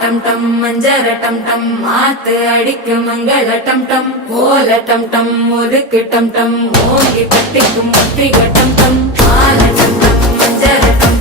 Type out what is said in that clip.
டம் டம் மஞ்சர டம் டம் மாத்து அடிக்கு மங்கள டம் டம் ஓல டம் டம் ஒதுக்கு டம் டம் ஓங்கி கட்டிக்கும் ஒத்திக டம் டம் மால டம் டம் மஞ்சர டம்